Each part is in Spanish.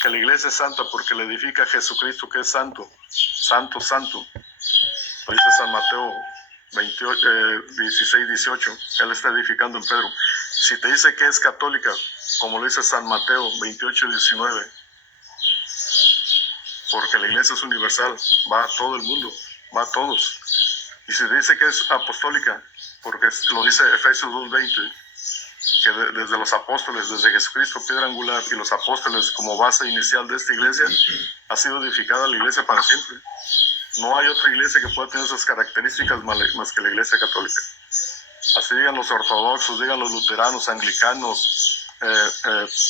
Que la iglesia es santa porque le edifica a Jesucristo, que es santo, santo, santo. Lo dice San Mateo 16, 18. Él está edificando en Pedro. Si te dice que es católica, como lo dice San Mateo 28, 19, porque la iglesia es universal, va a todo el mundo, va a todos. Y si te dice que es apostólica, porque lo dice Efesios 2:20, que desde los apóstoles, desde Jesucristo, piedra angular, y los apóstoles como base inicial de esta iglesia, ha sido edificada la iglesia para siempre. No hay otra iglesia que pueda tener esas características más que la iglesia católica. Así digan los ortodoxos, digan los luteranos, anglicanos,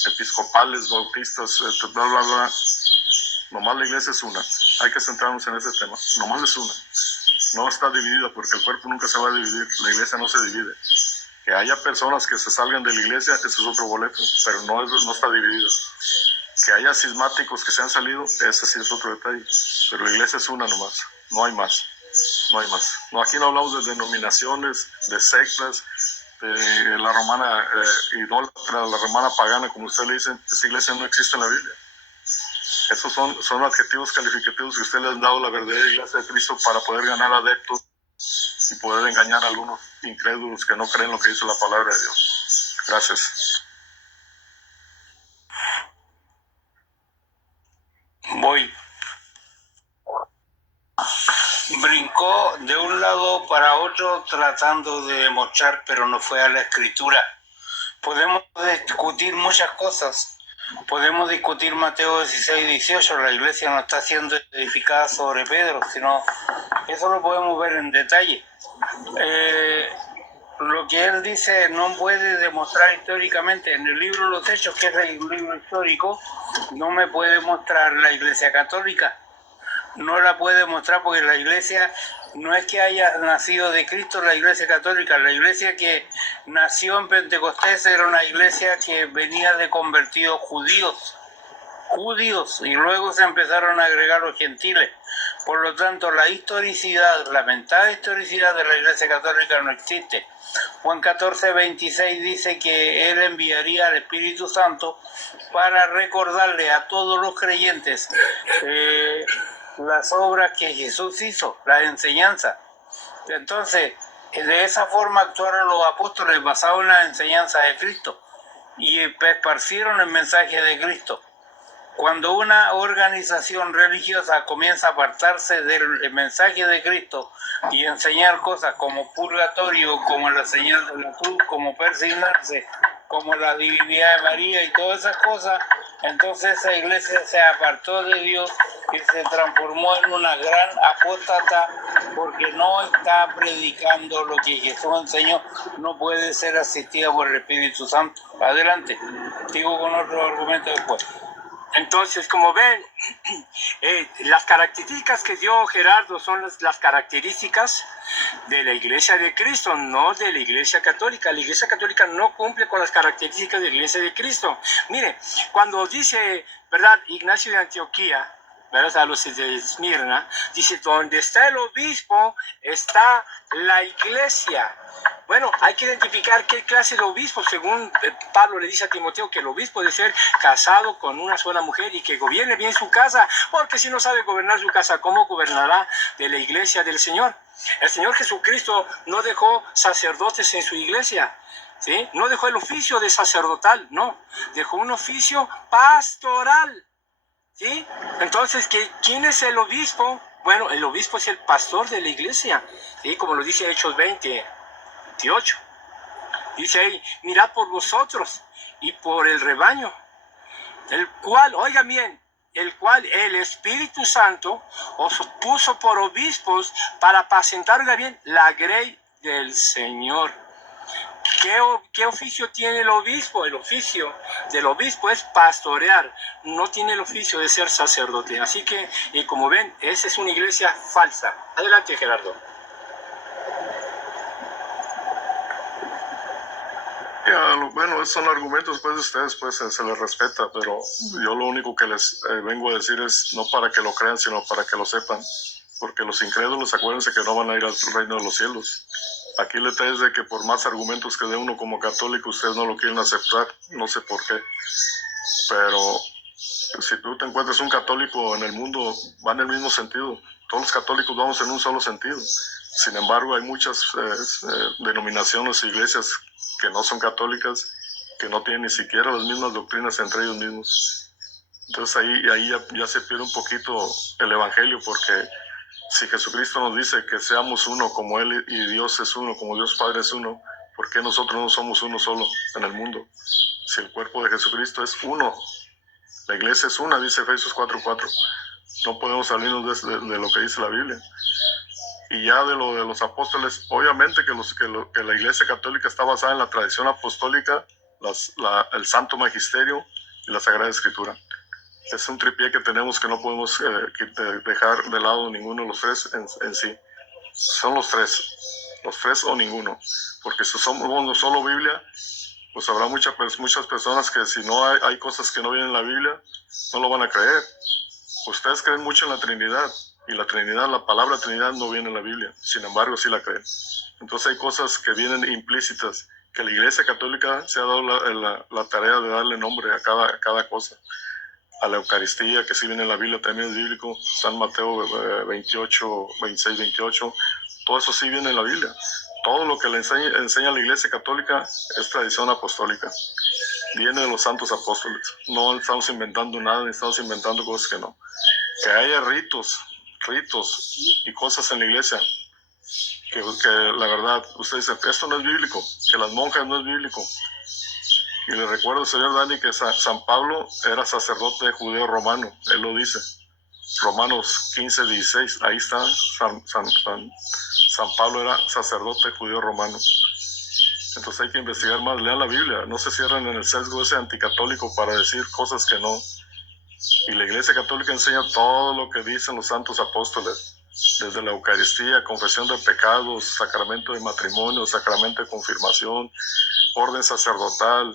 episcopales, bautistas, bla, bla, bla. Nomás la iglesia es una. Hay que centrarnos en ese tema. Nomás es una. No está dividida porque el cuerpo nunca se va a dividir. La iglesia no se divide. Que haya personas que se salgan de la iglesia, ese es otro boleto, pero no está dividido. Que haya cismáticos que se han salido, ese sí es otro detalle. Pero la iglesia es una nomás. No hay más. No hay más. No, aquí no hablamos de denominaciones, de sectas, de la romana idólatra, la romana pagana, como ustedes le dicen. Esa iglesia no existe en la Biblia. Esos son adjetivos calificativos que ustedes le han dado a la verdadera iglesia de Cristo para poder ganar adeptos y poder engañar a algunos incrédulos que no creen lo que dice la palabra de Dios. Gracias. Voy. Brincó de un lado para otro tratando de demostrar, pero no fue a la escritura. Podemos discutir muchas cosas. Podemos discutir Mateo 16, 18. La iglesia no está siendo edificada sobre Pedro, sino eso lo podemos ver en detalle. Lo que él dice no puede demostrar históricamente. En el libro de los Hechos, que es un libro histórico, no me puede mostrar la iglesia católica. No la puede mostrar porque la iglesia no es que haya nacido de Cristo la iglesia católica. La iglesia que nació en Pentecostés era una iglesia que venía de convertidos judíos, y luego se empezaron a agregar los gentiles. Por lo tanto, la historicidad, la mentada historicidad de la iglesia católica no existe. Juan 14, 26 dice que él enviaría al Espíritu Santo para recordarle a todos los creyentes las obras que Jesús hizo, las enseñanzas. Entonces, de esa forma actuaron los apóstoles basados en las enseñanzas de Cristo y esparcieron el mensaje de Cristo. Cuando una organización religiosa comienza a apartarse del mensaje de Cristo y enseñar cosas como purgatorio, como la señal de la cruz, como persignarse, como la divinidad de María y todas esas cosas, entonces esa iglesia se apartó de Dios y se transformó en una gran apóstata porque no está predicando lo que Jesús enseñó, no puede ser asistida por el Espíritu Santo. Adelante, sigo con otro argumento después. Entonces, como ven, las características que dio Gerardo son las características de la Iglesia de Cristo, no de la Iglesia Católica. La Iglesia Católica no cumple con las características de la Iglesia de Cristo. Mire, cuando dice, ¿verdad?, Ignacio de Antioquía, ¿verdad?, a los de Esmirna, dice, donde está el obispo, está la Iglesia. Bueno, hay que identificar qué clase de obispo. Según Pablo le dice a Timoteo que el obispo debe ser casado con una sola mujer y que gobierne bien su casa, porque si no sabe gobernar su casa, ¿cómo gobernará de la iglesia del Señor? El Señor Jesucristo no dejó sacerdotes en su iglesia, ¿sí? No dejó el oficio de sacerdotal, no, dejó un oficio pastoral, ¿sí? Entonces, ¿quién es el obispo? Bueno, el obispo es el pastor de la iglesia, ¿sí? Como lo dice Hechos 20, 28. Dice ahí, mirad por vosotros y por el rebaño, el cual, oigan bien, el cual el Espíritu Santo os puso por obispos para apacentar, oigan bien, la grey del Señor. ¿Qué oficio tiene el obispo? El oficio del obispo es pastorear, no tiene el oficio de ser sacerdote. Así que, como ven, esa es una iglesia falsa. Adelante, Gerardo. Bueno, esos son argumentos pues de ustedes, pues se les respeta, pero yo lo único que les vengo a decir es no para que lo crean, sino para que lo sepan, porque los incrédulos, acuérdense que no van a ir al reino de los cielos. Aquí el detalle es de que por más argumentos que dé uno como católico, ustedes no lo quieren aceptar, no sé por qué, pero Si tú te encuentras un católico en el mundo, va en el mismo sentido. Todos los católicos vamos en un solo sentido. Sin embargo, hay muchas denominaciones e iglesias que no son católicas, que no tienen ni siquiera las mismas doctrinas entre ellos mismos. Entonces ahí ya se pierde un poquito el evangelio, porque si Jesucristo nos dice que seamos uno como Él y Dios es uno, como Dios Padre es uno, ¿por qué nosotros no somos uno solo en el mundo? Si el cuerpo de Jesucristo es uno, la iglesia es una, dice Efesios 4:4. No podemos salirnos de lo que dice la Biblia. Y ya de lo de los apóstoles, obviamente que la iglesia católica está basada en la tradición apostólica, el santo magisterio y la Sagrada Escritura. Es un tripié que tenemos que no podemos dejar de lado ninguno de los tres en sí. Son los tres o ninguno. Porque si somos solo Biblia, pues habrá muchas personas que si no hay cosas que no vienen en la Biblia, no lo van a creer. Ustedes creen mucho en la Trinidad, y la Trinidad, la palabra Trinidad no viene en la Biblia, sin embargo sí la creen. Entonces hay cosas que vienen implícitas, que la Iglesia Católica se ha dado la tarea de darle nombre a cada cosa. A la Eucaristía, que sí viene en la Biblia, también es bíblico, San Mateo 28, 26, 28, todo eso sí viene en la Biblia. Todo lo que le enseña la Iglesia Católica es tradición apostólica. Viene de los santos apóstoles. No estamos inventando nada, ni estamos inventando cosas que no. Que haya ritos y cosas en la iglesia que la verdad, usted dice, esto no es bíblico, que las monjas no es bíblico. Y le recuerdo, señor Dani, que San Pablo era sacerdote judeo romano, él lo dice. Romanos 15, 16, ahí está, San Pablo era sacerdote judeo romano. Entonces hay que investigar más, lean la Biblia, no se cierren en el sesgo ese anticatólico para decir cosas que no. Y la Iglesia Católica enseña todo lo que dicen los santos apóstoles, desde la Eucaristía, confesión de pecados, sacramento de matrimonio, sacramento de confirmación, orden sacerdotal,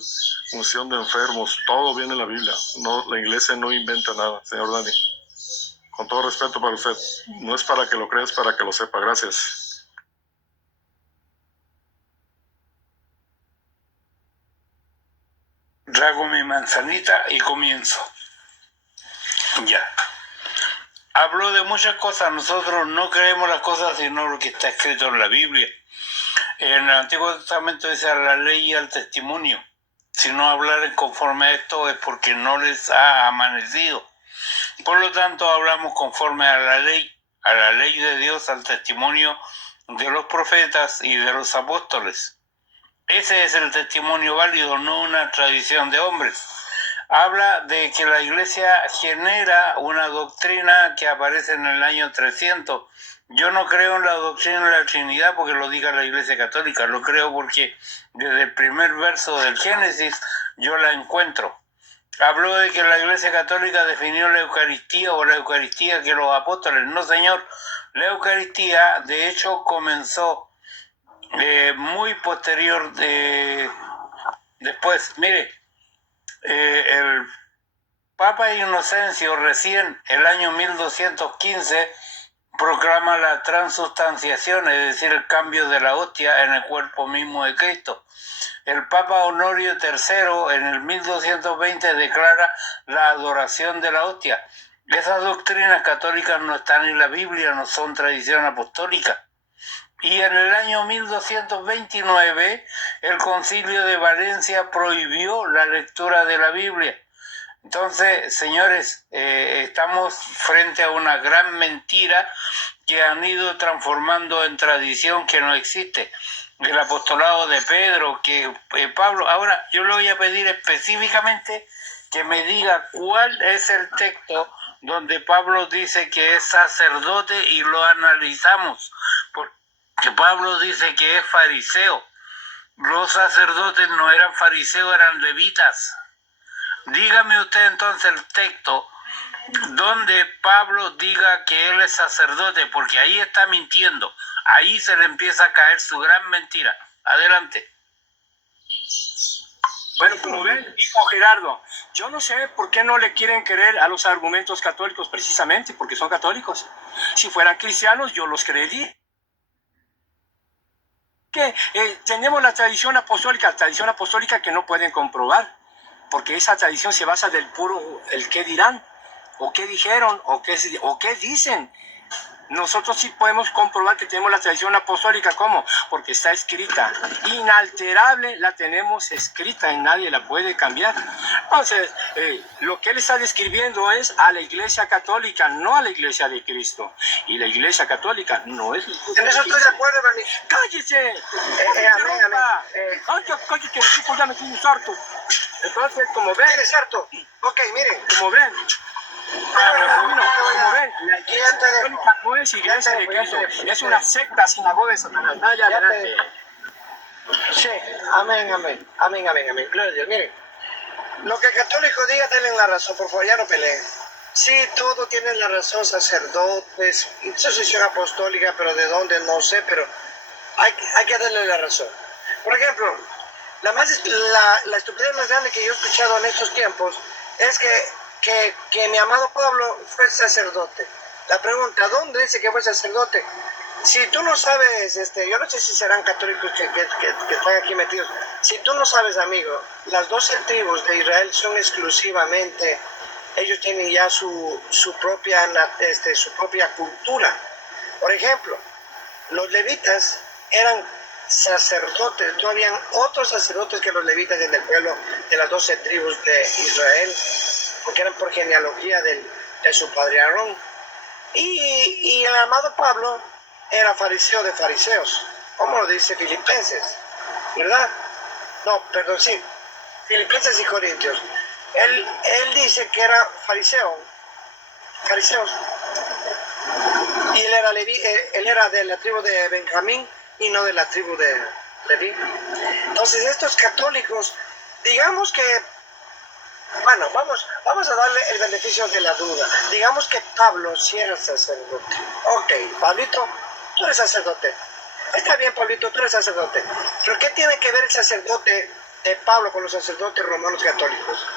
unción de enfermos, todo viene en la Biblia. No, la Iglesia no inventa nada, señor Dani. Con todo respeto para usted, no es para que lo crea, es para que lo sepa. Gracias. Trago mi manzanita y comienzo. Ya. Habló de muchas cosas. Nosotros no creemos las cosas sino lo que está escrito en la Biblia. En el Antiguo Testamento dice a la ley y al testimonio. Si no hablaren conforme a esto es porque no les ha amanecido. Por lo tanto, hablamos conforme a la ley de Dios, al testimonio de los profetas y de los apóstoles. Ese es el testimonio válido, no una tradición de hombres. Habla de que la Iglesia genera una doctrina que aparece en el año 300. Yo no creo en la doctrina de la Trinidad porque lo diga la Iglesia Católica, lo creo porque desde el primer verso del Génesis yo la encuentro. Habló de que la Iglesia Católica definió la Eucaristía o la Eucaristía que los apóstoles. No, señor, la Eucaristía de hecho comenzó muy posterior después. Mire, el Papa Inocencio recién el año 1215 proclama la transustanciación, es decir, el cambio de la hostia en el cuerpo mismo de Cristo. El Papa Honorio III en el 1220 declara la adoración de la hostia. Esas doctrinas católicas no están en la Biblia, no son tradición apostólica. Y en el año 1229 el Concilio de Valencia prohibió la lectura de la Biblia. Entonces, señores, estamos frente a una gran mentira que han ido transformando en tradición que no existe. El apostolado de Pedro, que Pablo... Ahora, yo le voy a pedir específicamente que me diga cuál es el texto donde Pablo dice que es sacerdote y lo analizamos. Porque Pablo dice que es fariseo. Los sacerdotes no eran fariseos, eran levitas. Dígame usted entonces el texto donde Pablo diga que él es sacerdote, porque ahí está mintiendo. Ahí se le empieza a caer su gran mentira. Adelante. Bueno, como ven, dijo Gerardo, yo no sé por qué no le quieren creer a los argumentos católicos precisamente, porque son católicos. Si fueran cristianos, yo los creería. Que tenemos la tradición apostólica que no pueden comprobar. porque esa tradición se basa del puro el qué dirán, o qué dijeron, o qué dicen. Nosotros sí podemos comprobar que tenemos la tradición apostólica. ¿Cómo? Porque está escrita, inalterable, la tenemos escrita y nadie la puede cambiar. Entonces, lo que él está describiendo es a la Iglesia Católica, no a la Iglesia de Cristo. Y la Iglesia Católica no es... En eso estoy de acuerdo, hermanito. ¡Cállese! Amén. ¡Cállate, el tipo ya me tiene harto! Entonces, como ven... ¿Eres harto? Ok, miren. Como ven, como ven, la Iglesia Católica no es Iglesia de Cristo, es una secta, sinagoga de Satanás. Vaya adelante. Sí, amén. Gloria a Dios. Miren, lo que el católico diga, denle la razón, por favor, ya no peleen. Sí, todo tienen la razón, sacerdotes, sucesión apostólica, pero de dónde, no sé, pero hay que darle la razón. Por ejemplo, la estupidez más grande que yo he escuchado en estos tiempos es que mi amado Pablo fue sacerdote. La pregunta, ¿dónde dice que fue sacerdote? Si tú no sabes, yo no sé si serán católicos que están aquí metidos. Si tú no sabes, amigo, las 12 tribus de Israel son exclusivamente, ellos tienen ya su propia cultura. Por ejemplo, los levitas eran sacerdotes, no habían otros sacerdotes que los levitas en el pueblo de las 12 tribus de Israel, porque eran por genealogía de su padre Aarón. Y el amado Pablo era fariseo de fariseos, como lo dice Filipenses, ¿verdad? No, perdón, sí, Filipenses y Corintios. Él dice que era fariseos, y él era de la tribu de Benjamín y no de la tribu de Leví. Entonces estos católicos, digamos que, bueno, vamos a darle el beneficio de la duda. Digamos que Pablo sí era sacerdote. Ok, Pablito, tú eres sacerdote. Está bien, Pablito, tú eres sacerdote. Pero ¿qué tiene que ver el sacerdote de Pablo con los sacerdotes romanos católicos?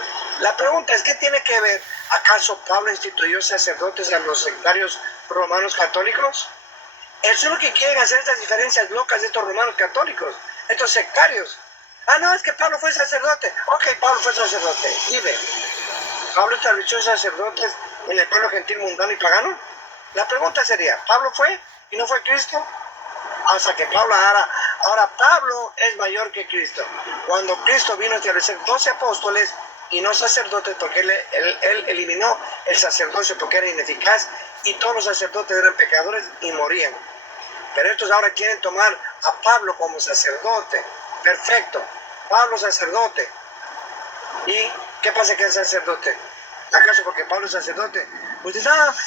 La pregunta es, ¿qué tiene que ver? ¿Acaso Pablo instituyó sacerdotes a los sectarios romanos católicos? Eso es lo que quieren hacer, estas diferencias locas de estos romanos católicos, estos sectarios. Ah, no, es que Pablo fue sacerdote. Ok, Pablo fue sacerdote. Dime, ¿Pablo estableció sacerdotes en el pueblo gentil, mundano y pagano? La pregunta sería, ¿Pablo fue y no fue Cristo? Hasta que Pablo ahora Pablo es mayor que Cristo. Cuando Cristo vino a establecer 12 apóstoles y no sacerdotes, porque él eliminó el sacerdocio porque era ineficaz y todos los sacerdotes eran pecadores y morían. Pero estos ahora quieren tomar a Pablo como sacerdote. Perfecto, Pablo sacerdote. ¿Y qué pasa que es sacerdote? ¿Acaso porque Pablo es sacerdote? Pues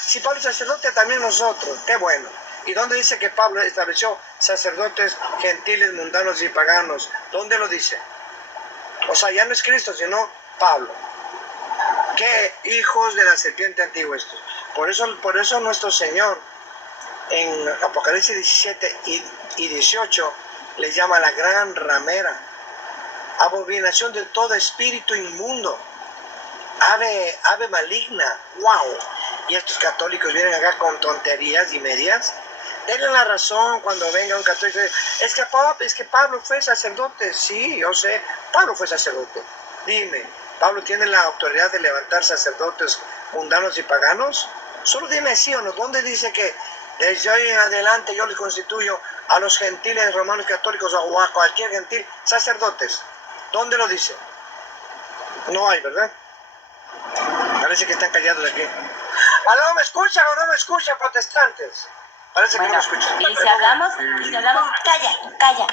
si Pablo es sacerdote, también nosotros. Qué bueno. ¿Y dónde dice que Pablo estableció sacerdotes gentiles, mundanos y paganos? ¿Dónde lo dice? O sea, ya no es Cristo, sino Pablo. ¿Qué hijos de la serpiente antigua estos? Por eso nuestro Señor en Apocalipsis 17 y 18 le llama la gran ramera, abominación de todo espíritu inmundo, ave maligna. ¡Wow! Y estos católicos vienen acá con tonterías y medias. Denle la razón cuando venga un católico. Es que Pablo fue sacerdote. Sí, yo sé, Pablo fue sacerdote. Dime, ¿Pablo tiene la autoridad de levantar sacerdotes mundanos y paganos? Solo dime sí o no. ¿Dónde dice que desde hoy en adelante yo le constituyo a los gentiles romanos católicos o a cualquier gentil sacerdotes? ¿Dónde lo dice? No hay, ¿verdad? Parece que están callados aquí. ¿Aló, me escuchan o no me escuchan, protestantes? Parece que no me escuchan. Y si hablamos, calla.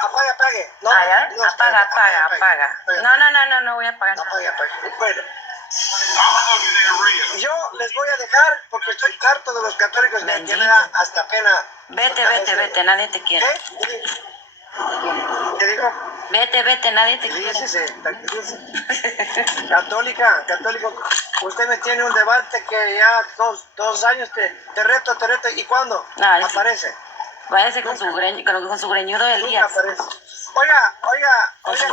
Apague. No, no, Apaga. No voy a apagar nada. Apague. Bueno, yo les voy a dejar porque estoy harto de los católicos que me da hasta pena. Vete, nadie te quiere. ¿Qué? ¿Qué digo? Vete, nadie te quiere. Católico, usted me tiene un debate que ya dos años te reto, ¿y cuándo? Aparece? Váyase con su greñudo de Elías. Nunca aparece. Oiga,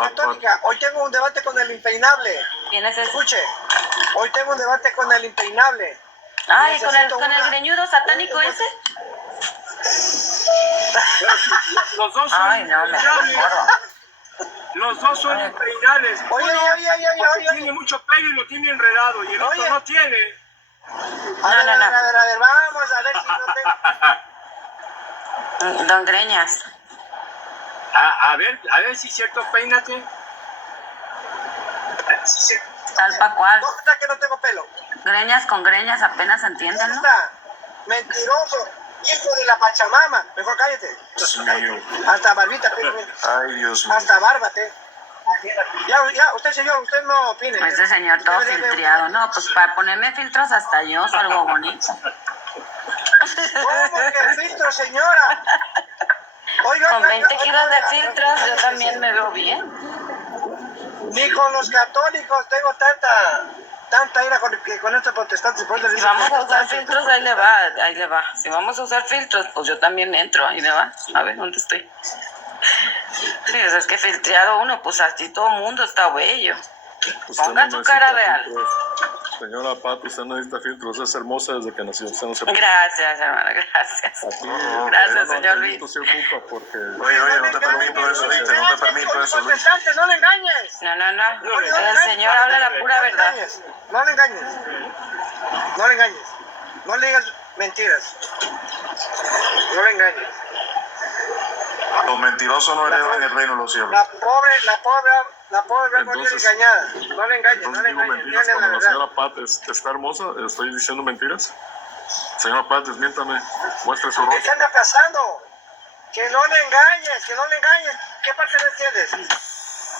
católica, hoy tengo un debate con el impeinable. ¿Quién es ese? Escuche, hoy tengo un debate con el impeinable. Ay, con el greñudo satánico ese. Los dos son... Ay, no, me acuerdo. Los dos son impeinables. Oye, Tiene mucho pelo y lo tiene enredado, y el otro Oye. no tiene. A ver, vamos a ver si no tengo... Don Greñas. A ver si es cierto, peínate. Tal pa' cual. ¿Dónde está que no tengo pelo? Greñas con greñas apenas entienden, ¿Dónde ¿no? está? Mentiroso, hijo de la Pachamama. Mejor cállate. Dios mío. Hasta barbita tengo. Ay, Dios mío. Hasta bárbate. Ya, usted señor, usted no opine. Ese señor todo Usted debe- filtreado. No, pues para ponerme filtros hasta yo salgo bonito. ¿Cómo que filtro, señora? Oiga, Con 20 oiga, kilos de oiga, filtros yo oiga, también me veo bien. Ni con los católicos tengo tanta ira que con estos protestantes. Por eso Si dicen vamos a usar protestantes. filtros, ahí le va, ahí le va. Si vamos a usar filtros, pues yo también entro, ahí le va. A ver, ¿dónde estoy? Sí, o sea, es que filtreado uno, pues así todo el mundo está bello. Usted Ponga no tu cara necesita real. filtros. Señora Pati, usted no necesita filtros, es hermosa desde que nació. Usted no se Gracias, hermana, gracias. Aquí, Gracias, no, señor Angelito Luis. se ocupa porque... Oye, no te permito eso, ¿viste? No te permito eso, Luis. Protestante, no le engañes. No, no, no. No le El engañes. señor habla la pura No le verdad. engañes. No le engañes. No le engañes. No le digas mentiras. No le engañes. Los mentirosos no heredan el reino de los cielos. La pobre va a morir Entonces- engañada. No le engañes, no Entonces le digo engañes. mentiras Dígale la cuando la verdad. señora Pat está hermosa, estoy diciendo mentiras. Señora Pat, desmiéntame, muestre su ¿Qué rostro. se anda pasando? Que no le engañes, que no le engañes. ¿Qué parte no entiendes?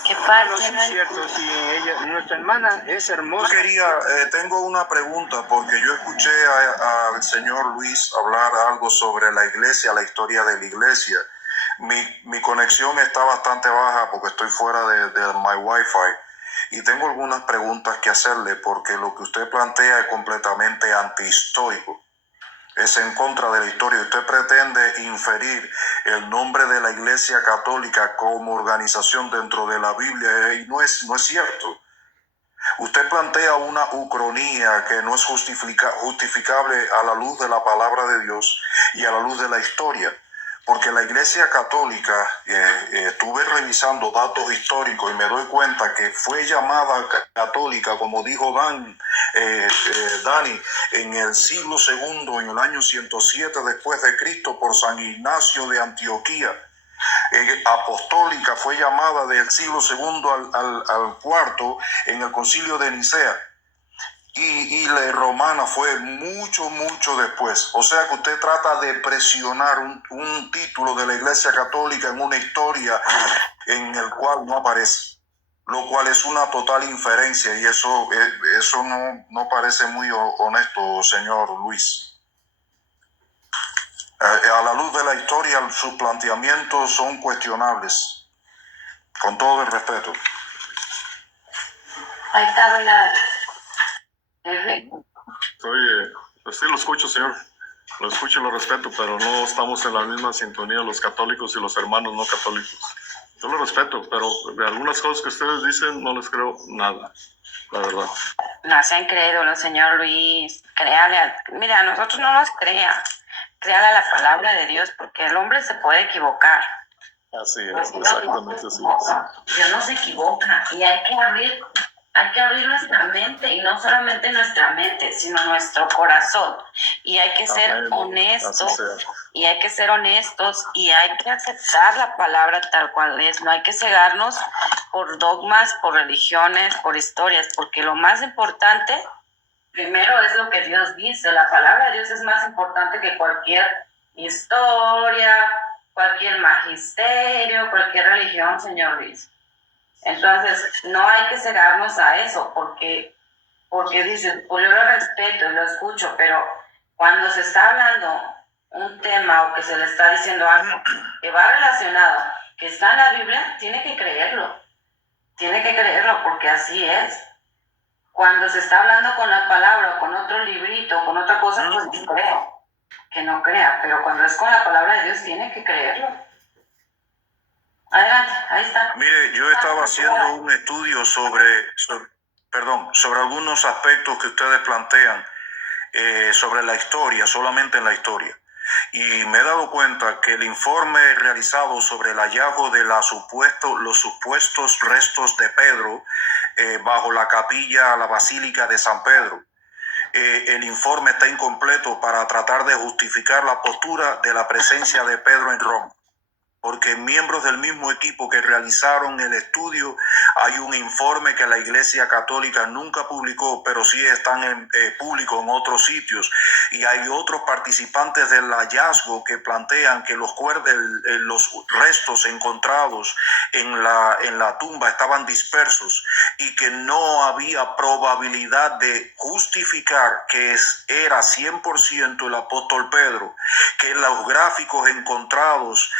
¿Qué No, parte? sí es cierto, sí, ella, nuestra hermana es Yo hermosa. quería, tengo una pregunta, porque yo escuché al señor Luis hablar algo sobre la iglesia, la historia de la iglesia. Mi conexión está bastante baja porque estoy fuera de my Wi-Fi y tengo algunas preguntas que hacerle porque lo que usted plantea es completamente antihistórico. Es en contra de la historia. Usted pretende inferir el nombre de la Iglesia Católica como organización dentro de la Biblia y no es cierto. Usted plantea una ucronía que no es justificable a la luz de la palabra de Dios y a la luz de la historia. Porque la Iglesia Católica, estuve revisando datos históricos y me doy cuenta que fue llamada católica, como dijo Dani, en el siglo II, en el año 107 después de Cristo, por San Ignacio de Antioquía. Apostólica fue llamada del siglo II al IV en el concilio de Nicea. Y la romana fue mucho después. O sea que usted trata de presionar un título de la Iglesia Católica en una historia en el cual no aparece, lo cual es una total inferencia y eso no parece muy honesto, señor Luis. A la luz de la historia, sus planteamientos son cuestionables, con todo el respeto. Ahí está, doña. Pues sí, lo escucho, señor. Lo escucho y lo respeto, pero no estamos en la misma sintonía los católicos y los hermanos no católicos. Yo lo respeto, pero de algunas cosas que ustedes dicen no les creo nada, la verdad. No sean crédulos, señor Luis. Créale. Mira, a nosotros no nos crea. Créale a la palabra de Dios, porque el hombre se puede equivocar. Así es, exactamente así es. Dios no se equivoca y hay que abrir nuestra mente, y no solamente nuestra mente, sino nuestro corazón. Y hay que ser Amén. honestos, Así sea. y hay que ser honestos, y hay que aceptar la palabra tal cual es. No hay que cegarnos por dogmas, por religiones, por historias, porque lo más importante, primero, es lo que Dios dice. La palabra de Dios es más importante que cualquier historia, cualquier magisterio, cualquier religión, señor Luis. Entonces, no hay que cegarnos a eso, porque dicen, pues yo lo respeto y lo escucho, pero cuando se está hablando un tema o que se le está diciendo algo que va relacionado, que está en la Biblia, tiene que creerlo, porque así es. Cuando se está hablando con la palabra o con otro librito, con otra cosa, pues creo, que no crea, pero cuando es con la palabra de Dios, tiene que creerlo. Adelante, ahí está. Mire, yo estaba haciendo un estudio sobre algunos aspectos que ustedes plantean sobre la historia, solamente en la historia. y me he dado cuenta que el informe realizado sobre el hallazgo de los supuestos restos de Pedro bajo la capilla, la Basílica de San Pedro, el informe está incompleto para tratar de justificar la postura de la presencia de Pedro en Roma. Porque miembros del mismo equipo que realizaron el estudio, hay un informe que la Iglesia Católica nunca publicó, pero sí están en público en otros sitios. Y hay otros participantes del hallazgo que plantean que los restos encontrados en la tumba estaban dispersos y que no había probabilidad de justificar que era 100% el apóstol Pedro, que los gráficos encontrados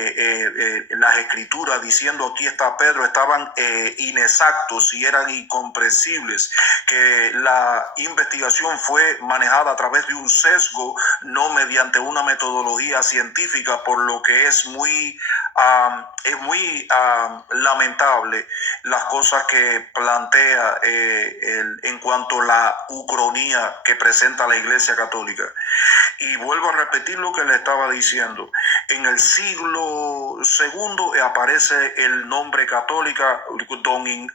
las escrituras diciendo aquí está Pedro estaban inexactos y eran incomprensibles, que la investigación fue manejada a través de un sesgo, no mediante una metodología científica, por lo que es muy lamentable las cosas que plantea en cuanto a la ucronía que presenta la Iglesia Católica. Y vuelvo a repetir lo que le estaba diciendo. En el siglo II aparece el nombre católica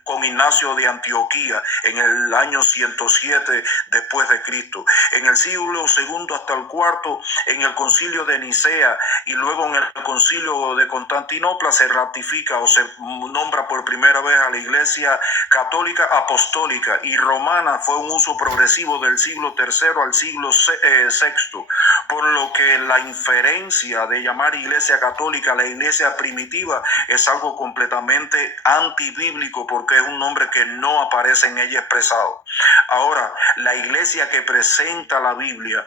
con Ignacio de Antioquía en el año 107 después de Cristo. En el siglo II hasta el IV, en el concilio de Nicea y luego en el concilio de Constantinopla se ratifica o se nombra por primera vez a la Iglesia Católica Apostólica, y romana fue un uso progresivo del siglo III al siglo VI. Por lo que la inferencia de llamar Iglesia Católica a la Iglesia primitiva es algo completamente antibíblico, porque es un nombre que no aparece en ella expresado. Ahora, la Iglesia que presenta la Biblia,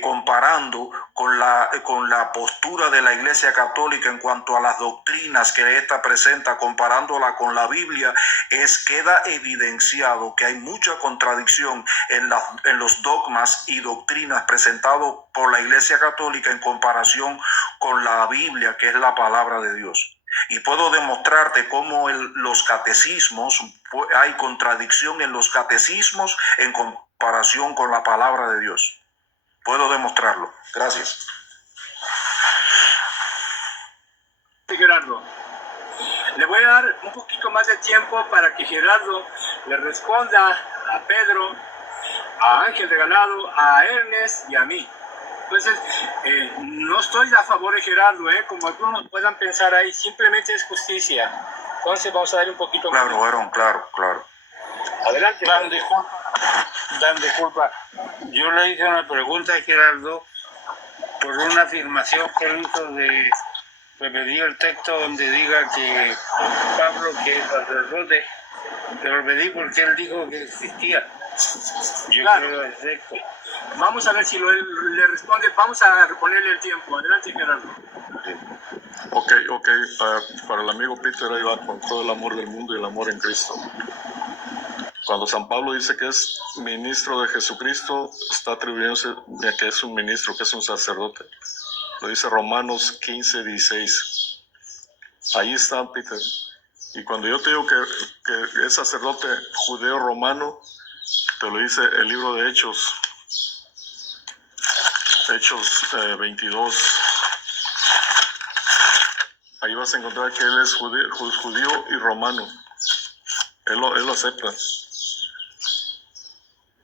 comparando con la postura de la Iglesia Católica en cuanto a las doctrinas que ésta presenta, comparándola con la Biblia, queda evidenciado que hay mucha contradicción en los dogmas y doctrinas presentados por la Iglesia Católica en comparación con la Biblia, que es la palabra de Dios. Y puedo demostrarte cómo los catecismos, hay contradicción en los catecismos en comparación con la palabra de Dios. Puedo demostrarlo. Gracias. Gerardo, le voy a dar un poquito más de tiempo para que Gerardo le responda a Pedro, a Ángel Regalado, a Ernest y a mí. Entonces, no estoy a favor de Gerardo, como algunos puedan pensar ahí, simplemente es justicia. Entonces vamos a darle un poquito más. Claro, Aaron, claro. Adelante. Dan disculpa. Yo le hice una pregunta a Gerardo por una afirmación que él hizo me pedí el texto donde diga que Pablo, que es sacerdote, pero lo pedí porque él dijo que existía. Yo creo el texto. Vamos a ver si le responde. Vamos a reponerle el tiempo. Adelante, Gerardo. Ok. Para el amigo Peter, ahí va con todo el amor del mundo y el amor en Cristo. Cuando San Pablo dice que es ministro de Jesucristo, está atribuyéndose a que es un ministro, que es un sacerdote. Lo dice Romanos 15:16. Ahí está, Peter. Y cuando yo te digo que es sacerdote judeo romano, te lo dice el libro de Hechos 22. Ahí vas a encontrar que él es judío y romano. Él lo acepta.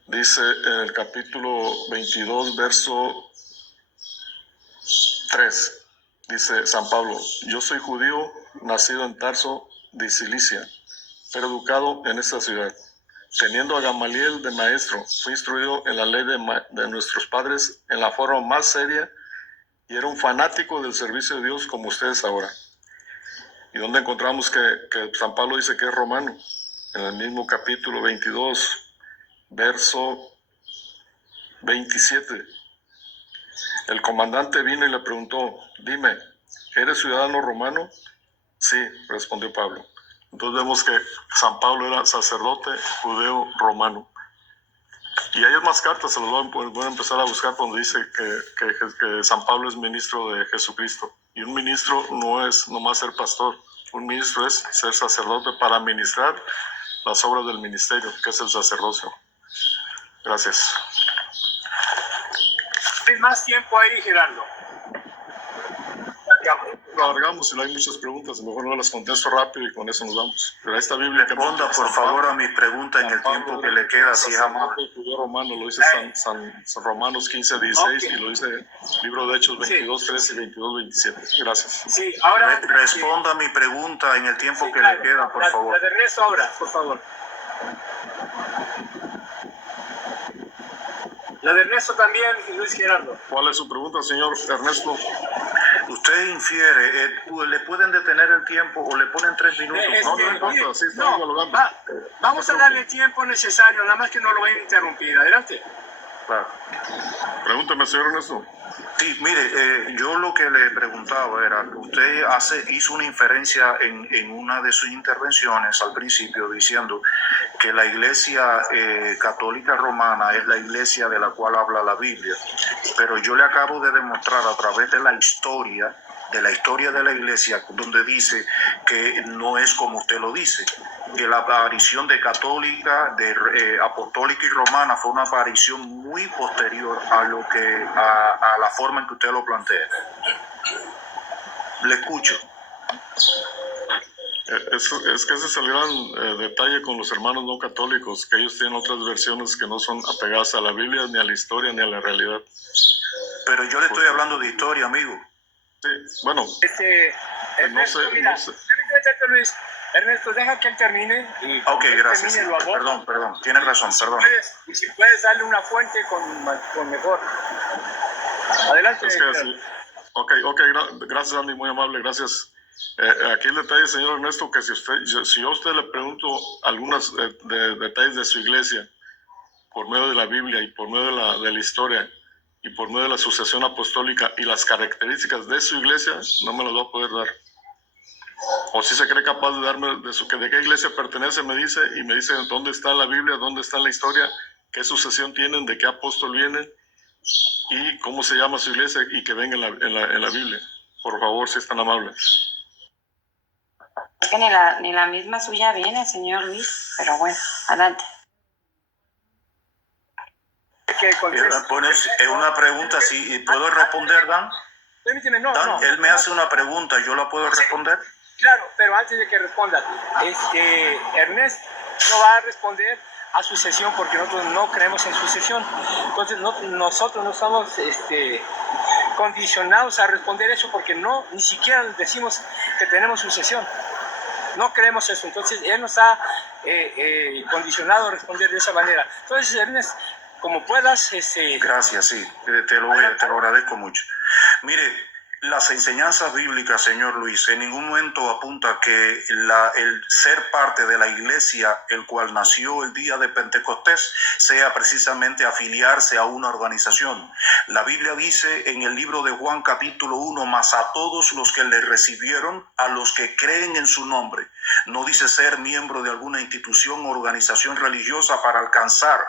Dice en el capítulo 22, verso 3, dice San Pablo: yo soy judío, nacido en Tarso de Cilicia, pero educado en esta ciudad. Teniendo a Gamaliel de maestro, fui instruido en la ley de nuestros padres en la forma más seria, y era un fanático del servicio de Dios como ustedes ahora. ¿Y dónde encontramos que San Pablo dice que es romano? En el mismo capítulo 22, verso 27. El comandante vino y le preguntó: dime, ¿eres ciudadano romano? Sí, respondió Pablo. Entonces vemos que San Pablo era sacerdote judeo romano. Y hay más cartas, se los voy a empezar a buscar, donde dice que San Pablo es ministro de Jesucristo. Y un ministro no es nomás ser pastor, un ministro es ser sacerdote para ministrar las obras del ministerio, que es el sacerdocio. Gracias. Hay más tiempo ahí, Gerardo. lo alargamos y no hay muchas preguntas, mejor no las contesto rápido y con eso nos vamos. Pero esta Biblia que Responda por favor a mis preguntas en el tiempo que le queda, si es amable. el judío romano lo dice San Romanos 15, 16 y lo dice libro de Hechos 22, 13 y 22, 27. Gracias. Sí, ahora... Responda a mi pregunta en el tiempo Sí, que claro. le queda, por favor. La de Ernesto ahora, por favor. La de Ernesto también, Luis Gerardo. ¿Cuál es su pregunta, señor Ernesto? Usted infiere, ¿le pueden detener el tiempo o le ponen 3 minutos? No importa, sí estamos dialogando. Vamos a darle tiempo necesario, nada más que no lo vayan a interrumpir. Adelante. Claro. Pregúnteme, señor Ernesto. Sí, mire, yo lo que le preguntaba era que usted hizo una inferencia en una de sus intervenciones al principio diciendo que la Iglesia Católica Romana es la iglesia de la cual habla la Biblia, pero yo le acabo de demostrar a través de la historia de la iglesia, donde dice que no es como usted lo dice, que la aparición de católica, de apostólica y romana fue una aparición muy posterior a lo que a la forma en que usted lo plantea. Le escucho. Es que ese es el gran detalle con los hermanos no católicos, que ellos tienen otras versiones que no son apegadas a la Biblia, ni a la historia, ni a la realidad. Pero yo le estoy hablando de historia, amigo. Sí, bueno, Ernesto, mira, Luis. Ernesto, deja que él termine. Y ok, gracias. Termine, Perdón, tienes razón, perdón. Si puedes darle una fuente con mejor. Adelante. Es que así. Ok, gracias, Andy, muy amable, gracias. Aquí el detalle, señor Ernesto, que si yo a usted le pregunto algunos detalles de su iglesia por medio de la Biblia y por medio de la historia y por medio de la sucesión apostólica y las características de su iglesia, no me las va a poder dar. O si se cree capaz de darme de qué iglesia pertenece, me dice dónde está la Biblia, dónde está la historia, qué sucesión tienen, de qué apóstol vienen y cómo se llama su iglesia y que venga en la Biblia. Por favor, si es tan amable. Es que ni la misma suya viene, señor Luis, pero bueno, adelante. Es una pregunta, si puedo responder, Dan. Permíteme, Dan, él me hace una pregunta, ¿yo la puedo responder? Claro, pero antes de que responda, Ernesto no va a responder a sucesión porque nosotros no creemos en sucesión. Entonces nosotros no estamos condicionados a responder eso porque ni siquiera decimos que tenemos sucesión. No creemos eso. Entonces él no está condicionado a responder de esa manera. Entonces, Ernesto, como puedas... Gracias, sí, te lo agradezco mucho. Mire, las enseñanzas bíblicas, señor Luis, en ningún momento apunta que el ser parte de la iglesia, el cual nació el día de Pentecostés, sea precisamente afiliarse a una organización. La Biblia dice en el libro de Juan capítulo 1, mas a todos los que le recibieron, a los que creen en su nombre. No dice ser miembro de alguna institución o organización religiosa para alcanzar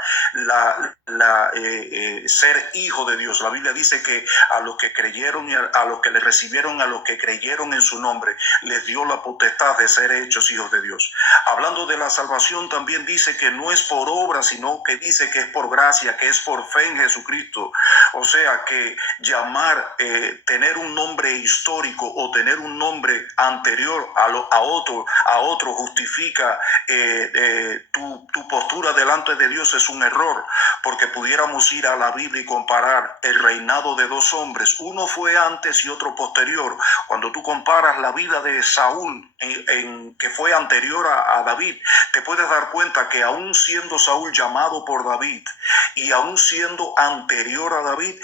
ser hijo de Dios. La Biblia dice que a los que creyeron y a los que le recibieron, a los que creyeron en su nombre, les dio la potestad de ser hechos hijos de Dios. Hablando de la salvación, también dice que no es por obra, sino que dice que es por gracia, que es por fe en Jesucristo. O sea que tener un nombre histórico o tener un nombre anterior a otro justifica tu postura delante de Dios es un error, porque pudiéramos ir a la Biblia y comparar el reinado de dos hombres, uno fue antes y otro posterior. Cuando tú comparas la vida de Saúl que fue anterior a David, te puedes dar cuenta que aún siendo Saúl llamado por David y aún siendo anterior a David,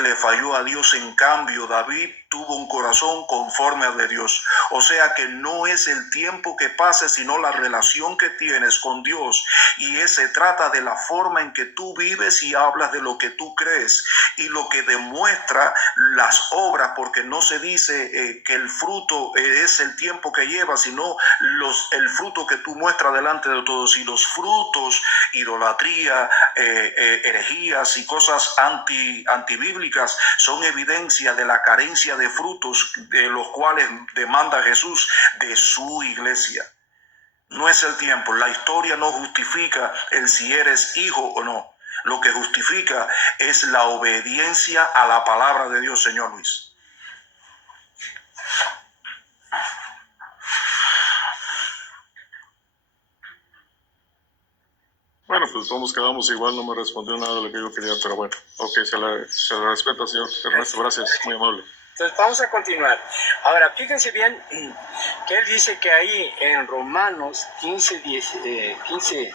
le falló a Dios. En cambio, David tuvo un corazón conforme al de Dios. O sea que no es el tiempo que pase, sino la relación que tienes con Dios. Y se trata de la forma en que tú vives y hablas de lo que tú crees y lo que demuestra las obras, porque no se dice que el fruto es el tiempo que lleva, sino el fruto que tú muestras delante de todos. Y los frutos, idolatría, herejías y cosas antibíblicas son evidencia de la carencia de frutos de los cuales demanda Jesús de su iglesia. No es el tiempo. La historia no justifica el si eres hijo o no. Lo que justifica es la obediencia a la palabra de Dios, señor Luis. Bueno, pues todos quedamos igual, no me respondió nada de lo que yo quería, pero bueno, ok, se le respeta, señor Ernesto, gracias, muy amable. Entonces vamos a continuar. Ahora, fíjense bien que él dice que ahí en Romanos 15, 16,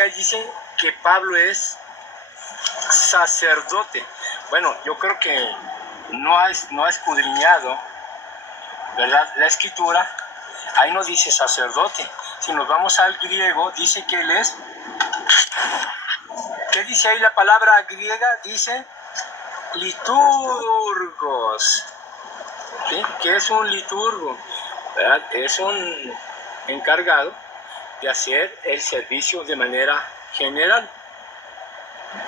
ahí dice que Pablo es sacerdote. Bueno, yo creo que no ha escudriñado, ¿verdad?, la escritura. Ahí no dice sacerdote. Si nos vamos al griego, dice que él es... ¿Qué dice ahí la palabra griega? Dice liturgos. ¿Sí? ¿Qué es un liturgo? ¿Verdad? Es un encargado de hacer el servicio de manera general.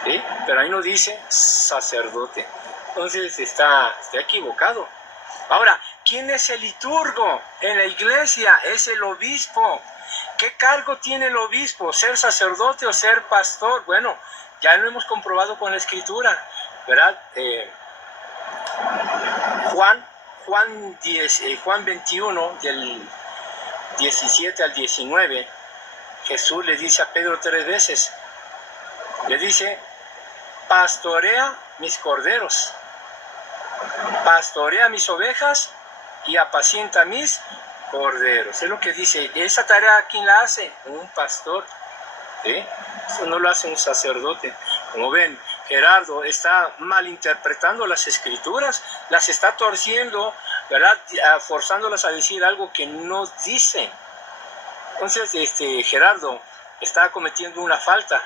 ¿Sí? Pero ahí no dice sacerdote. Entonces está equivocado. Ahora, ¿quién es el liturgo en la iglesia? Es el obispo. ¿Qué cargo tiene el obispo? ¿Ser sacerdote o ser pastor? Bueno, ya lo hemos comprobado con la escritura, ¿verdad? Juan 21, del 17 al 19, Jesús le dice a Pedro 3 veces, le dice, pastorea mis corderos, pastorea mis ovejas y apacienta mis corderos. Es lo que dice. Esa tarea, ¿quién la hace? Un pastor. ¿Sí? Eso no lo hace un sacerdote. Como ven, Gerardo está malinterpretando las escrituras, las está torciendo, ¿verdad?, forzándolas a decir algo que no dice. Entonces, Gerardo está cometiendo una falta,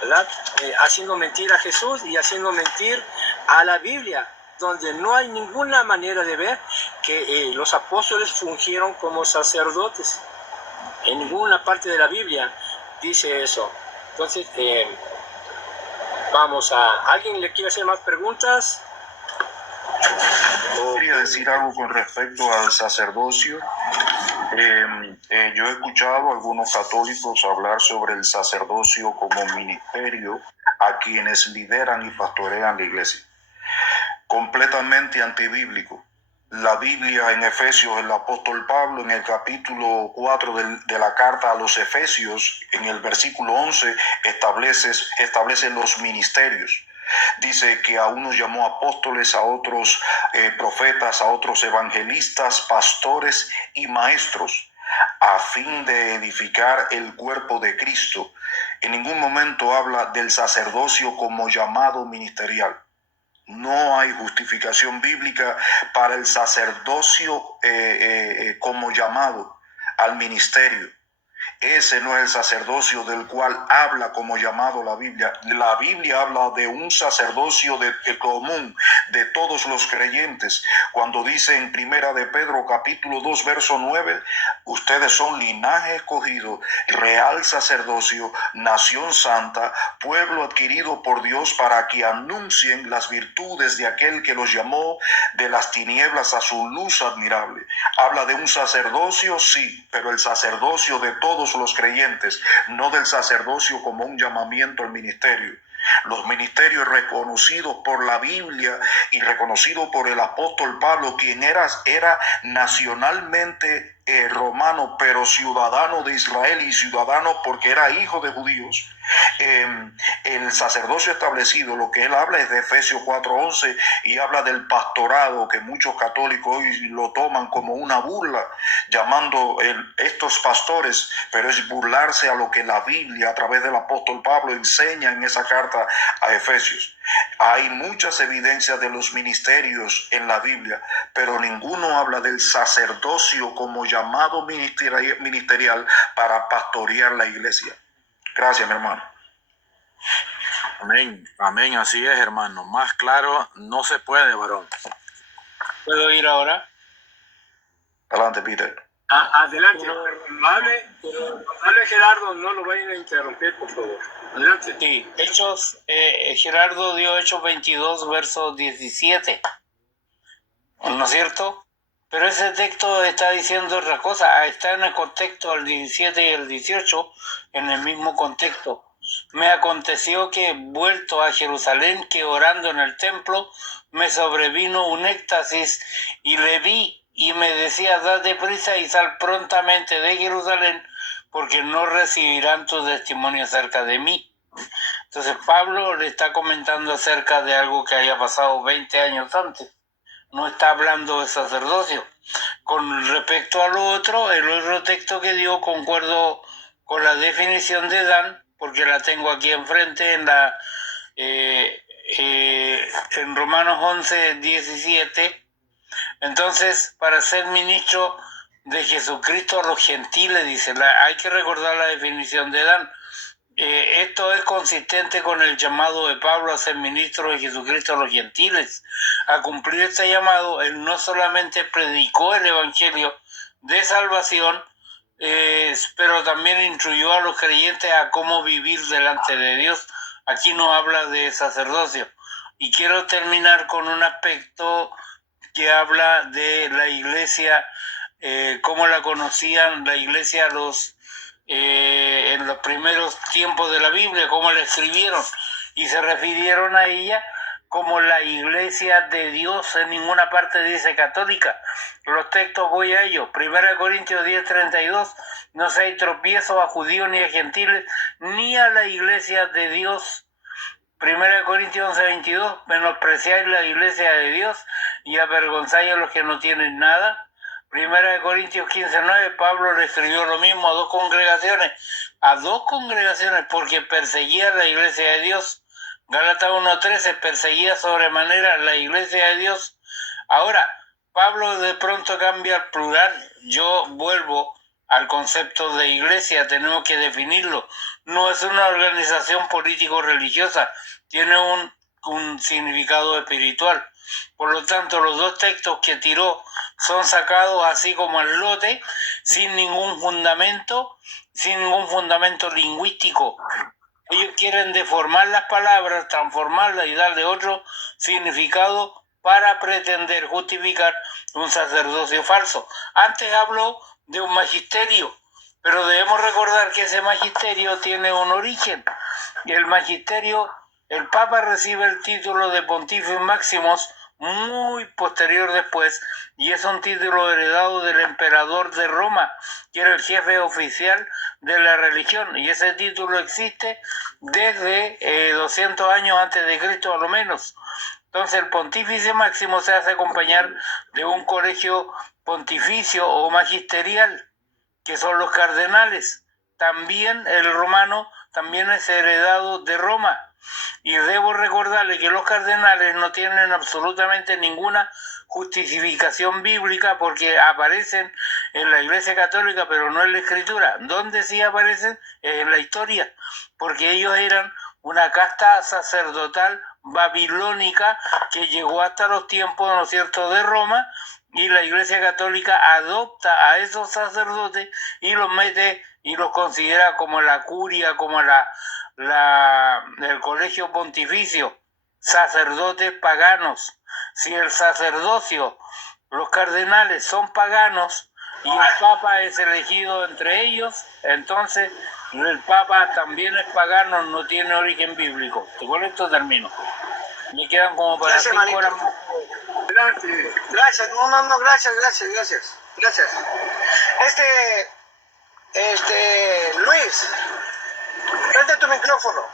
¿verdad? Haciendo mentir a Jesús y haciendo mentir a la Biblia, donde no hay ninguna manera de ver que los apóstoles fungieron como sacerdotes. En ninguna parte de la Biblia dice eso. Entonces, ¿alguien le quiere hacer más preguntas? Quería decir algo con respecto al sacerdocio. Yo he escuchado a algunos católicos hablar sobre el sacerdocio como ministerio a quienes lideran y pastorean la iglesia. Completamente antibíblico. La Biblia en Efesios, el apóstol Pablo en el capítulo 4 de la carta a los Efesios, en el versículo 11, establece los ministerios. Dice que a unos llamó apóstoles, a otros profetas, a otros evangelistas, pastores y maestros, a fin de edificar el cuerpo de Cristo. En ningún momento habla del sacerdocio como llamado ministerial. No hay justificación bíblica para el sacerdocio como llamado al ministerio. Ese no es el sacerdocio del cual habla como llamado la Biblia. La Biblia habla de un sacerdocio común de todos los creyentes. Cuando dice en Primera de Pedro capítulo 2 verso 9, ustedes son linaje escogido, real sacerdocio, nación santa, pueblo adquirido por Dios para que anuncien las virtudes de aquel que los llamó de las tinieblas a su luz admirable. Habla de un sacerdocio, sí, pero el sacerdocio de todos los creyentes, no del sacerdocio como un llamamiento al ministerio. Los ministerios reconocidos por la Biblia y reconocidos por el apóstol Pablo, quien era nacionalmente romano, pero ciudadano de Israel y ciudadano porque era hijo de judíos. El sacerdocio establecido, lo que él habla es de Efesios 4:11 y habla del pastorado, que muchos católicos hoy lo toman como una burla, llamando estos pastores, pero es burlarse a lo que la Biblia a través del apóstol Pablo enseña en esa carta a Efesios. Hay muchas evidencias de los ministerios en la Biblia, pero ninguno habla del sacerdocio como llamado ministerial para pastorear la iglesia. Gracias, mi hermano. Amén, amén, así es, hermano. Más claro no se puede, varón. ¿Puedo ir ahora? Adelante, Peter. Adelante. Hable Gerardo, no lo vayan a interrumpir, por favor. Adelante. Sí, Gerardo dio Hechos 22, verso 17. ¿No es cierto? Pero ese texto está diciendo otra cosa. Está en el contexto del 17 y el 18, en el mismo contexto. Me aconteció que, vuelto a Jerusalén, que orando en el templo, me sobrevino un éxtasis y le vi y me decía, date prisa y sal prontamente de Jerusalén, porque no recibirán tu testimonio acerca de mí. Entonces Pablo le está comentando acerca de algo que haya pasado 20 años antes. No está hablando de sacerdocio. Con respecto a lo otro, el otro texto que dio, concuerdo con la definición de Dan, porque la tengo aquí enfrente en Romanos 11, 17. Entonces, para ser ministro de Jesucristo a los gentiles, dice, hay que recordar la definición de Dan. Esto es consistente con el llamado de Pablo a ser ministro de Jesucristo a los gentiles. A cumplir este llamado, él no solamente predicó el evangelio de salvación, pero también instruyó a los creyentes a cómo vivir delante de Dios. Aquí no habla de sacerdocio. Y quiero terminar con un aspecto que habla de la iglesia, cómo la conocían la iglesia en los primeros tiempos de la Biblia, cómo la escribieron, y se refirieron a ella como la iglesia de Dios. En ninguna parte dice católica. Los textos voy a ellos. 1 Corintios 10:32, no se hay tropiezo a judíos ni a gentiles, ni a la iglesia de Dios. 1 Corintios 11:22, menospreciáis la iglesia de Dios y avergonzáis a los que no tienen nada. 1 Corintios 15:9, Pablo le escribió lo mismo a dos congregaciones porque perseguía la iglesia de Dios. Gálatas 1:13, perseguía sobremanera la iglesia de Dios. Ahora, Pablo de pronto cambia al plural. Yo vuelvo al concepto de iglesia, tenemos que definirlo. No es una organización político-religiosa, tiene un significado espiritual. Por lo tanto, los dos textos que tiró son sacados así como al lote, sin ningún fundamento lingüístico. Ellos quieren deformar las palabras, transformarlas y darle otro significado para pretender justificar un sacerdocio falso. Antes habló de un magisterio, pero debemos recordar que ese magisterio tiene un origen. El magisterio, el Papa recibe el título de Pontífice Máximos muy posterior después, y es un título heredado del emperador de Roma, que era el jefe oficial de la religión, y ese título existe desde 200 años antes de Cristo a lo menos. Entonces el Pontífice Máximo se hace acompañar de un colegio pontificio o magisterial, que son los cardenales. También el romano también es heredado de Roma. Y debo recordarle que los cardenales no tienen absolutamente ninguna justificación bíblica porque aparecen en la Iglesia Católica, pero no en la Escritura. ¿Dónde sí aparecen? En la historia, porque ellos eran una casta sacerdotal babilónica que llegó hasta los tiempos, ¿no es cierto?, de Roma, y la Iglesia Católica adopta a esos sacerdotes y los mete y los considera como la curia, como el colegio pontificio, sacerdotes paganos. Si el sacerdocio, los cardenales son paganos y el Papa es elegido entre ellos, entonces el Papa también es pagano, no tiene origen bíblico. Con esto termino. Me quedan como para 5 horas más. Gracias, no, gracias. Luis, prende tu micrófono.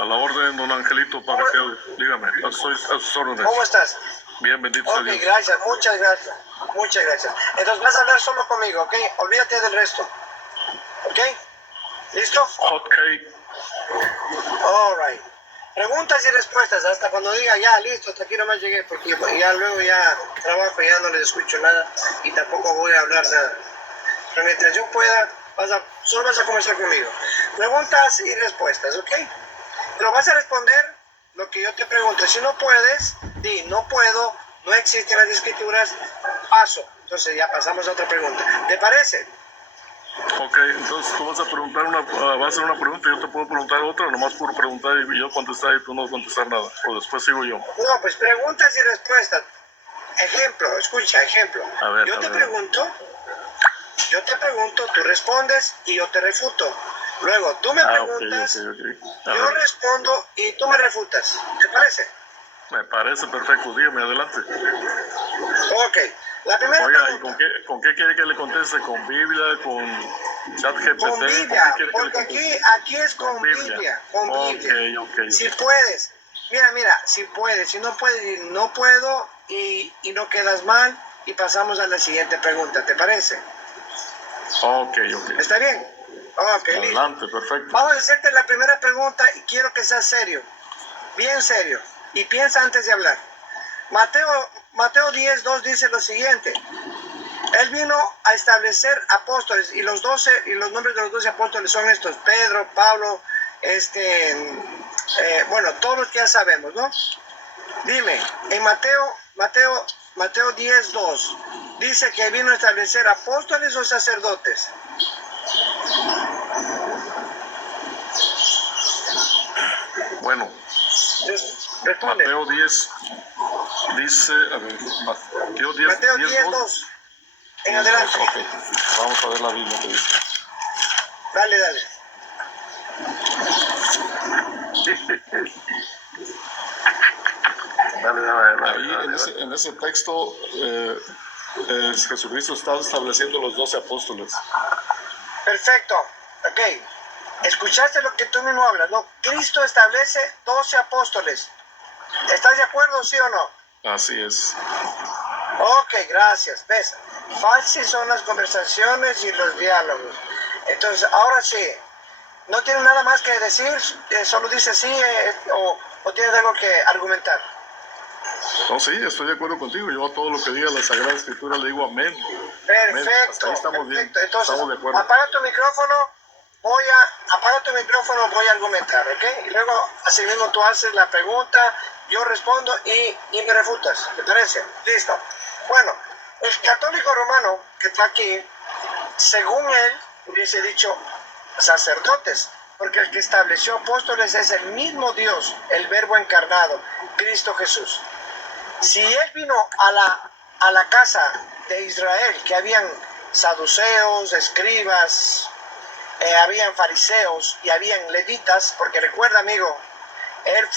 A la orden, don Angelito, para que dígame, soy a sus órdenes. ¿Cómo estás? Bien, bendito sea Ok, Dios. gracias, muchas gracias. Entonces vas a hablar solo conmigo, ¿ok? Olvídate del resto. ¿Ok? ¿Listo? Ok. All right. Preguntas y respuestas, hasta cuando diga ya, listo, hasta aquí nomás llegué, porque ya luego ya trabajo, ya no les escucho nada y tampoco voy a hablar nada. Pero mientras yo pueda, solo vas a conversar conmigo. Preguntas y respuestas, ¿ok? Pero vas a responder lo que yo te pregunto. Si no puedes, di, no puedo, no existen las escrituras, paso. Entonces ya pasamos a otra pregunta. ¿Te parece? Ok, entonces tú vas a preguntar vas a hacer una pregunta y yo te puedo preguntar otra, o nomás puedo preguntar y yo contestar y tú no contestar nada, o después sigo yo. No, pues preguntas y respuestas. Ejemplo, escucha, ejemplo. A ver, Yo te pregunto, tú respondes y yo te refuto. Luego tú me preguntas, ok. yo respondo y tú me refutas. ¿Te parece? Me parece perfecto, dígame, adelante. Ok, La primera Oiga, ¿y pregunta. con qué quiere que le conteste? ¿Con Biblia? ¿Con chat GPT? Con ¿Con qué Biblia, quiere que le porque conteste? aquí es con Biblia, con Biblia. Ok. Si puedes, mira, si puedes, si no puedes, no puedo y no quedas mal y pasamos a la siguiente pregunta, ¿te parece? Ok. ¿Está bien? Ok, listo. Adelante, perfecto. Vamos a hacerte la primera pregunta y quiero que seas serio, bien serio, y piensa antes de hablar. Mateo 10:2 dice lo siguiente: Él vino a establecer apóstoles y los nombres de los 12 apóstoles son estos: Pedro, Pablo, todos los que ya sabemos, ¿no? Dime, en Mateo 10:2 dice que vino a establecer apóstoles o sacerdotes. Bueno, Responde. Mateo 10 dice, a ver, Mateo 10, Mateo 10, 10:2 en adelante. Ok, vamos a ver la Biblia que dice. Dale. Ahí en ese texto Jesucristo está estableciendo los 12 apóstoles. Perfecto. Ok. Escuchaste lo que tú mismo hablas, ¿no? Cristo establece 12 apóstoles. ¿Estás de acuerdo, sí o no? Así es. Ok, gracias. ¿Ves? Fáciles son las conversaciones y los diálogos. Entonces, ahora sí, ¿no tienes nada más que decir? ¿Solo dices sí o tienes algo que argumentar? No, sí, estoy de acuerdo contigo. Yo a todo lo que diga la Sagrada Escritura le digo amén. Perfecto. Hasta ahí estamos bien. Entonces, Estamos de acuerdo. apaga tu micrófono, voy a argumentar, ¿ok? Y luego, así mismo tú haces la pregunta, yo respondo y me refutas, ¿te parece? Listo. Bueno, el católico romano que está aquí, según él, hubiese dicho sacerdotes, porque el que estableció apóstoles es el mismo Dios, el Verbo encarnado, Cristo Jesús. Si él vino a la casa de Israel, que habían saduceos, escribas, habían fariseos y habían levitas, porque recuerda, amigo, él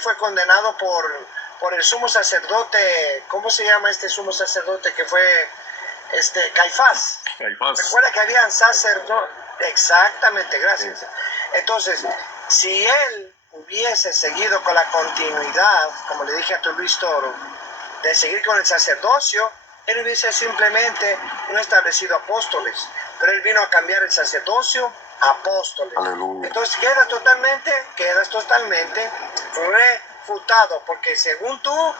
fue condenado por el sumo sacerdote. ¿Cómo se llama este sumo sacerdote que fue Caifás? Recuerda que habían sacerdotes. Exactamente, gracias. Entonces, si él hubiese seguido con la continuidad, como le dije a tu Luis Toro, de seguir con el sacerdocio, él hubiese simplemente no establecido apóstoles, pero él vino a cambiar el sacerdocio a apóstoles. Aleluya. Entonces quedas totalmente refutado, porque según tú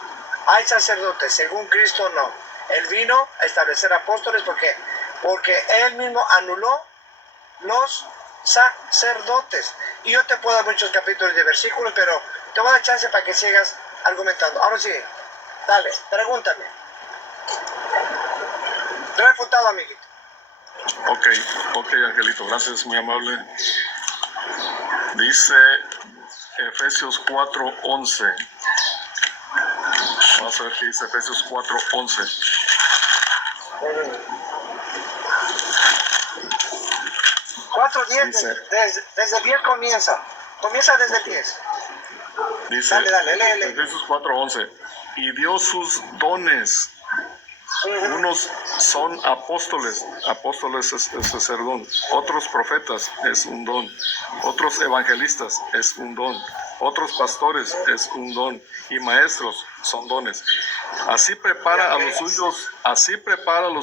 hay sacerdotes, según Cristo no. Él vino a establecer apóstoles porque él mismo anuló los sacerdotes. Y yo te puedo dar muchos capítulos de versículos, pero te voy a dar chance para que sigas argumentando. Ahora sí, dale, pregúntame. Refutado, amiguito. Ok, Angelito, gracias, muy amable. Dice Efesios 4:11. Vamos a ver qué dice Efesios 4:11. Dice, desde el 10 comienza desde el 10. Dice Dale, lee. Efesios 4:11. Y dio sus dones. Unos son apóstoles es ser don. Otros profetas es un don. Otros evangelistas es un don. Otros pastores es un don. Y maestros son dones. Así prepara a los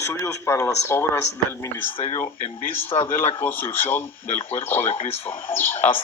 suyos para las obras del ministerio en vista de la construcción del cuerpo de Cristo. Hasta